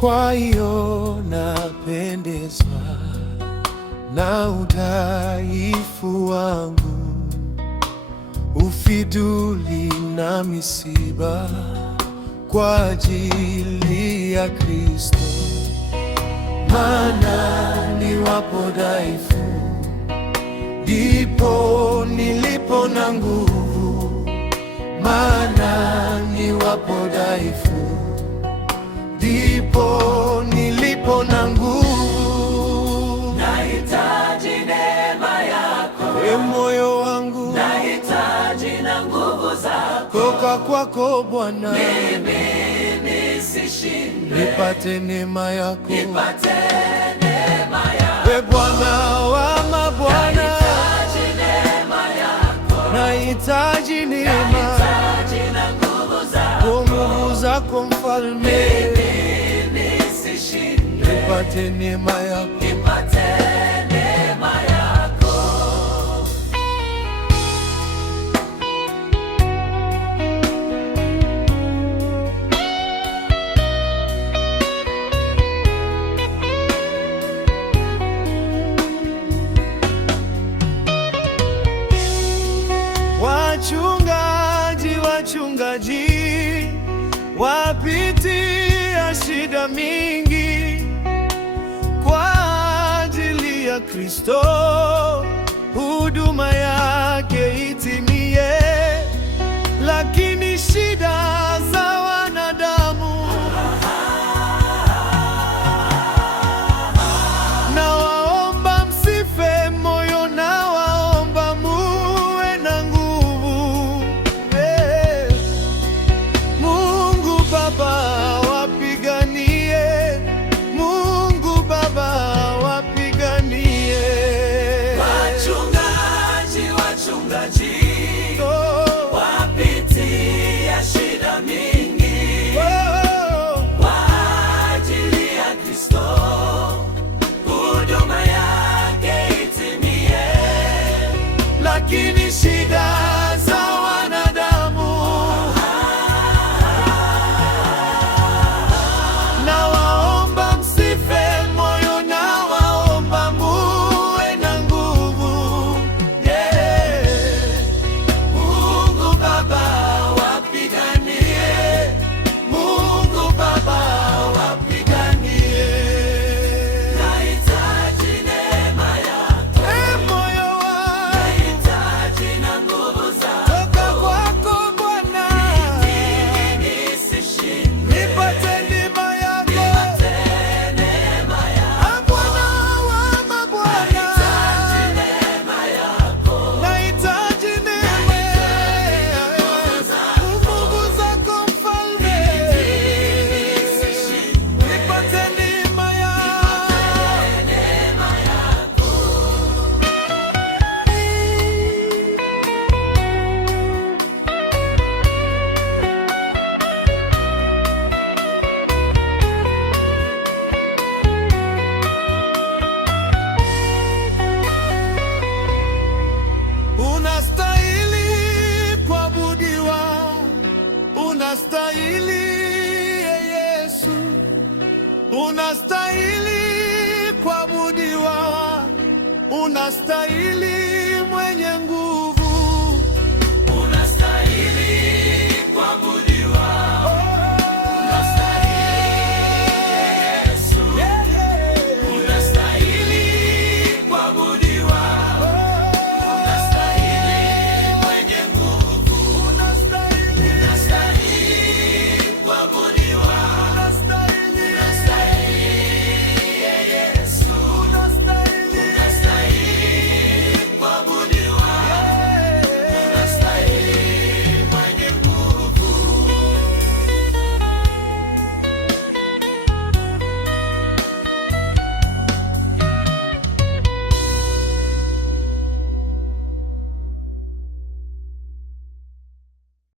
Kwa hiyo napendezwa na udhaifu wangu, ufidhuli na misiba kwa ajili ya Kristo. Maana niwapo dhaifu, ndipo nilipo na nguvu. Maana niwapo dhaifu, ndipo nilipo na nguvu. Nahitaji neema yako, Ewe moyo wangu, nahitaji na nguvu zako. toka kwako Bwana, Mimi nisishindwe, nipate neema yako. nipate neema yako. Ewe Bwana wa mabwana, Nahitaji neema yako, nahitaji neema, nahitaji na nguvu zako. kwa nguvu zako Mfalme, Mimi nisishindwe, nipate neema yako. nipate neema yako. Wachungaji wapitia shida mingi kwa ajili ya Kristo, huduma yake itimie. Lakini shida za wanadamu na waomba msife moyo, na waomba muwe na nguvu. Mungu Baba wapiganie, Mungu Baba wapiganie. Wachungaji Oh, wapitia shida mingi oh, kwa ajili ya Kristo, huduma yake itimie. lakini shida za wanadamu na waomba msife moyo, na waomba muwe na nguvu. Mungu Baba wapiganie, Mungu Baba wapiganie. Nahitaji neema yako, Moyo wangu nahitaji na nguvu zako. toka kwako Bwana, Nisishindwe, nipate neema yako. nipate neema yako. Bwana wa mabwana, Nahitaji neema yako, nahitaji neema, nguvu zako Mfalme, nipate neema yako. neema yako. Unastahili kuabudiwa, unastahili Yesu, unastahili kuabudiwa, unastahili mwenye nguvu.